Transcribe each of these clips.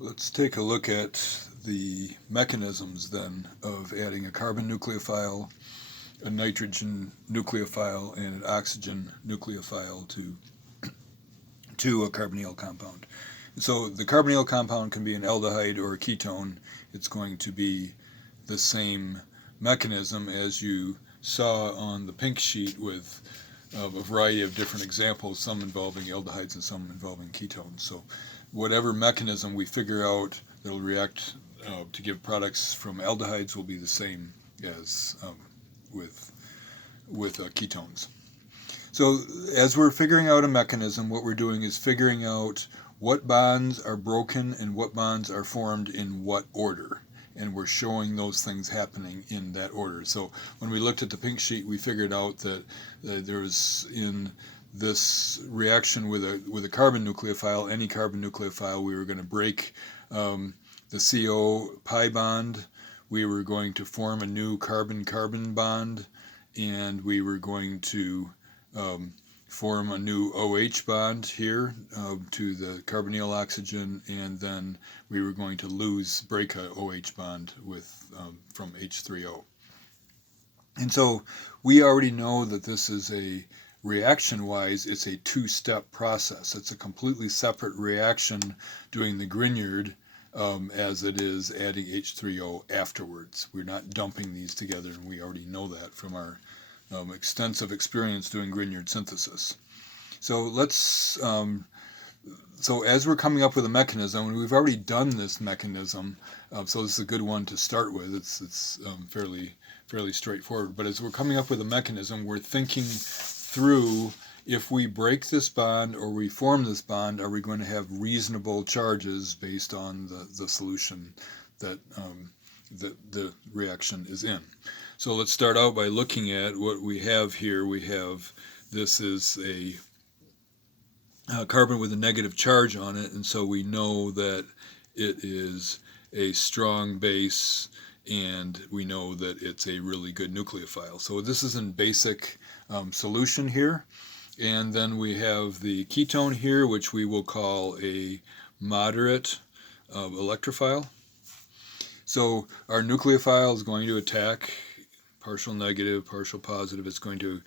Let's take a look at the mechanisms then of adding a carbon nucleophile, a nitrogen nucleophile, and an oxygen nucleophile to a carbonyl compound. So the carbonyl compound can be an aldehyde or a ketone. It's going to be the same mechanism as you saw on the pink sheet with a variety of different examples, some involving aldehydes and some involving ketones. So whatever mechanism we figure out that'll react to give products from aldehydes will be the same as with ketones. So as we're figuring out a mechanism, what we're doing is figuring out what bonds are broken and what bonds are formed in what order. And we're showing those things happening in that order. So when we looked at the pink sheet, we figured out that there's in this reaction with a carbon nucleophile, any carbon nucleophile, we were going to break the CO pi bond. We were going to form a new carbon-carbon bond, and we were going to form a new OH bond here to the carbonyl oxygen, and then we were going to break a OH bond with from H3O. And so we already know that this is a reaction-wise, it's a two-step process. It's a completely separate reaction doing the Grignard as it is adding H3O afterwards. We're not dumping these together, and we already know that from our extensive experience doing Grignard synthesis. So so as we're coming up with a mechanism, and we've already done this mechanism, so this is a good one to start with. It's fairly straightforward. But as we're coming up with a mechanism, we're thinking through, if we break this bond or we form this bond, are we going to have reasonable charges based on the solution that the reaction is in. So let's start out by looking at what we have here. This is a carbon with a negative charge on it, and so we know that it is a strong base, and we know that it's a really good nucleophile. So this is in basic solution here. And then we have the ketone here, which we will call a moderate electrophile. So our nucleophile is going to attack partial negative, partial positive. It's going to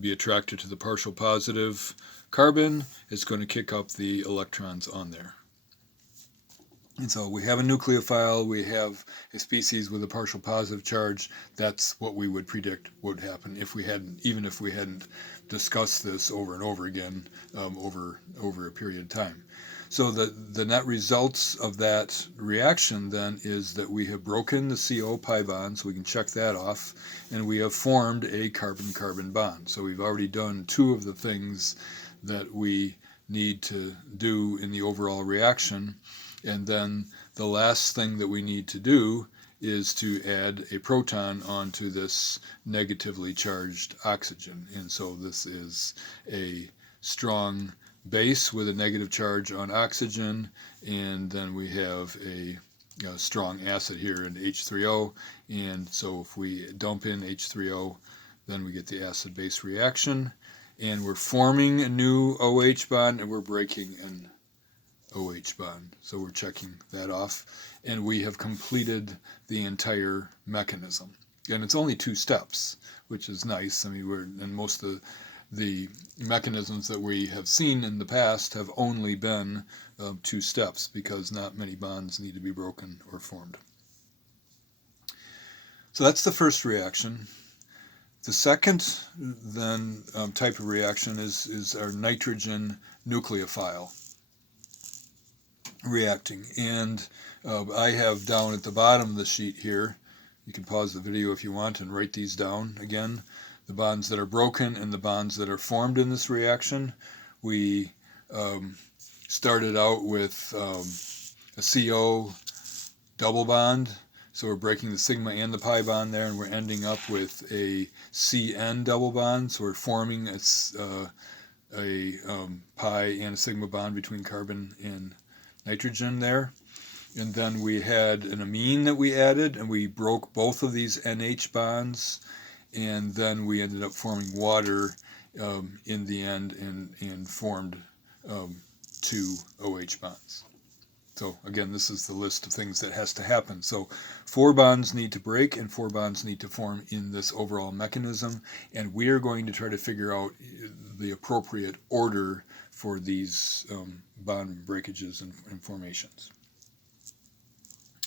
be attracted to the partial positive carbon. It's going to kick up the electrons on there. And so we have a nucleophile, we have a species with a partial positive charge. That's what we would predict would happen even if we hadn't discussed this over and over again over a period of time. So the net results of that reaction then is that we have broken the CO pi bond, so we can check that off, and we have formed a carbon-carbon bond. So we've already done two of the things that we need to do in the overall reaction. And then the last thing that we need to do is to add a proton onto this negatively charged oxygen. And so this is a strong base with a negative charge on oxygen, and then we have a strong acid here in H3O. And so if we dump in H3O, then we get the acid-base reaction, and we're forming a new OH bond, and we're breaking an OH bond. So we're checking that off, and we have completed the entire mechanism. And it's only two steps, which is nice. I mean, and most of the mechanisms that we have seen in the past have only been two steps, because not many bonds need to be broken or formed. So that's the first reaction. The second then type of reaction is our nitrogen nucleophile reacting. And I have down at the bottom of the sheet here, you can pause the video if you want and write these down again, the bonds that are broken and the bonds that are formed in this reaction. We started out with a CO double bond, so we're breaking the sigma and the pi bond there, and we're ending up with a CN double bond, so we're forming a pi and a sigma bond between carbon and nitrogen there. And then we had an amine that we added, and we broke both of these NH bonds, and then we ended up forming water in the end and formed two OH bonds. So again, this is the list of things that has to happen. So 4 bonds need to break and 4 bonds need to form in this overall mechanism, and we are going to try to figure out the appropriate order for these bond breakages and formations.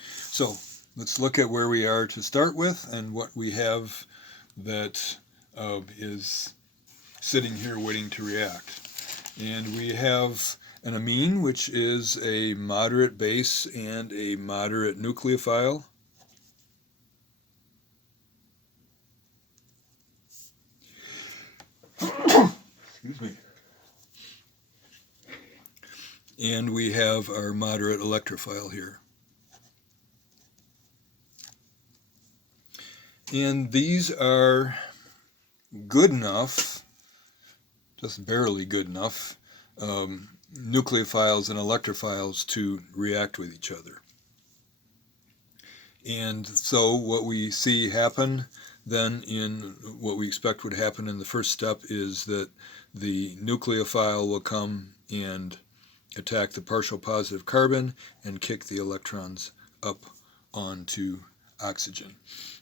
So let's look at where we are to start with and what we have that is sitting here waiting to react. And we have an amine, which is a moderate base and a moderate nucleophile. Excuse me. And we have our moderate electrophile here. And these are good enough, just barely good enough, nucleophiles and electrophiles to react with each other. And so what we see happen then in what we expect would happen in the first step is that the nucleophile will come and attack the partial positive carbon and kick the electrons up onto oxygen.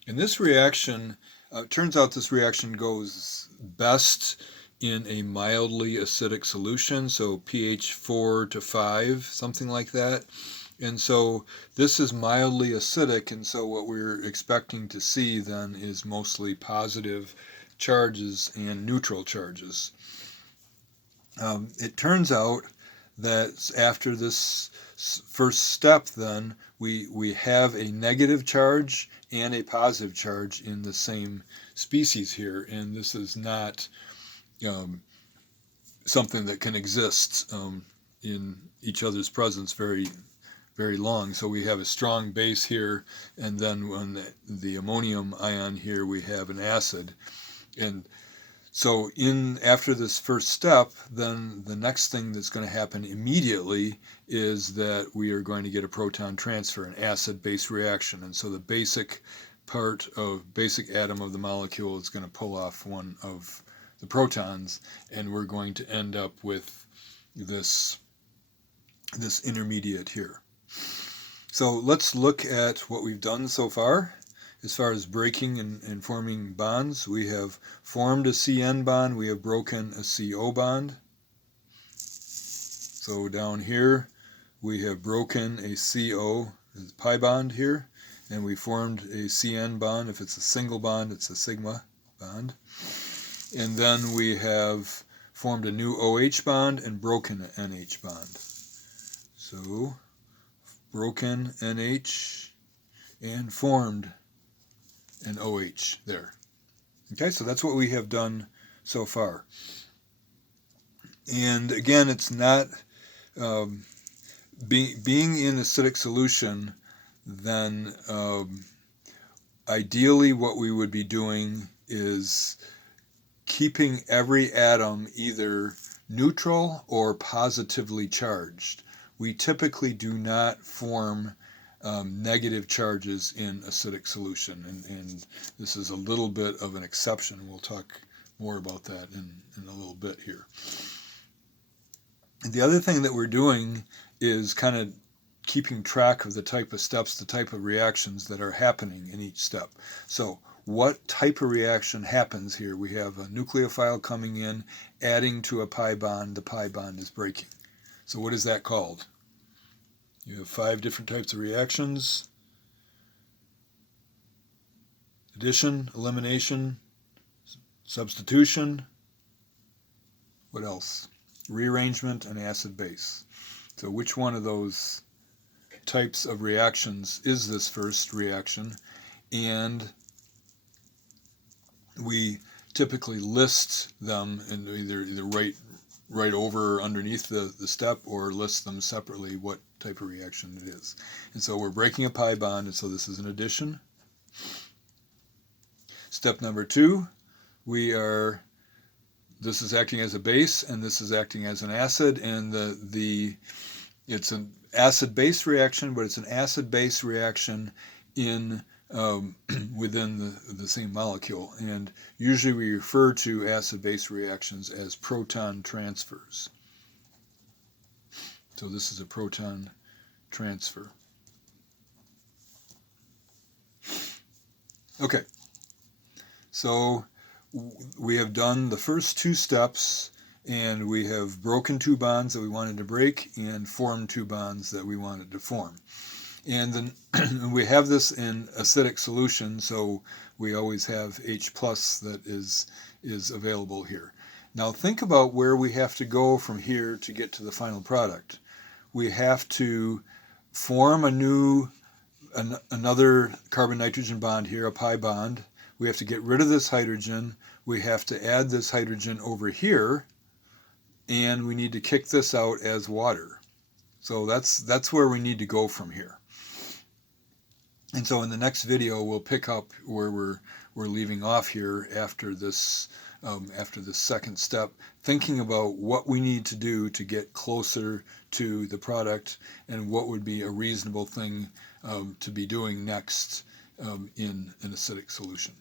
And this reaction, turns out this reaction goes best in a mildly acidic solution, so pH 4 to 5, something like that. And so this is mildly acidic, and so what we're expecting to see then is mostly positive charges and neutral charges. It turns out that after this first step then, we have a negative charge and a positive charge in the same species here, and this is not something that can exist in each other's presence very long. So we have a strong base here, and then on the ammonium ion here we have an acid. And so after this first step, then the next thing that's going to happen immediately is that we are going to get a proton transfer, an acid-base reaction. And so the basic atom of the molecule is going to pull off one of the protons, and we're going to end up with this intermediate here. So let's look at what we've done so far. As far as breaking and forming bonds, we have formed a CN bond, we have broken a CO bond. So down here we have broken a CO pi bond here, and we formed a CN bond. If it's a single bond, it's a sigma bond. And then we have formed a new OH bond and broken an NH bond. So broken NH and formed an OH there. Okay, so that's what we have done so far. And again, it's not being in acidic solution, then ideally what we would be doing is keeping every atom either neutral or positively charged. We typically do not form negative charges in acidic solution, and this is a little bit of an exception. We'll talk more about that in a little bit here. And the other thing that we're doing is kind of keeping track of the type of steps, the type of reactions that are happening in each step. So what type of reaction happens here? We have a nucleophile coming in, adding to a pi bond. The pi bond is breaking. So what is that called? You have 5 different types of reactions: addition, elimination, substitution, what else? Rearrangement, and acid-base. So which one of those types of reactions is this first reaction? And we typically list them in either right over or underneath the step, or list them separately what type of reaction it is. And so we're breaking a pi bond, and so this is an addition. Step number 2, this is acting as a base, and this is acting as an acid, and it's an acid-base reaction, but it's an acid-base reaction within the same molecule. And usually we refer to acid-base reactions as proton transfers. So this is a proton transfer. Okay, so we have done the first two steps, and we have broken two bonds that we wanted to break and formed two bonds that we wanted to form. And then we have this in acidic solution, so we always have H plus that is available here. Now think about where we have to go from here to get to the final product. We have to form another carbon-nitrogen bond here, a pi bond. We have to get rid of this hydrogen. We have to add this hydrogen over here, and we need to kick this out as water. So that's where we need to go from here. And so in the next video, we'll pick up where we're leaving off here after this second step, thinking about what we need to do to get closer to the product and what would be a reasonable thing to be doing next in an acidic solution.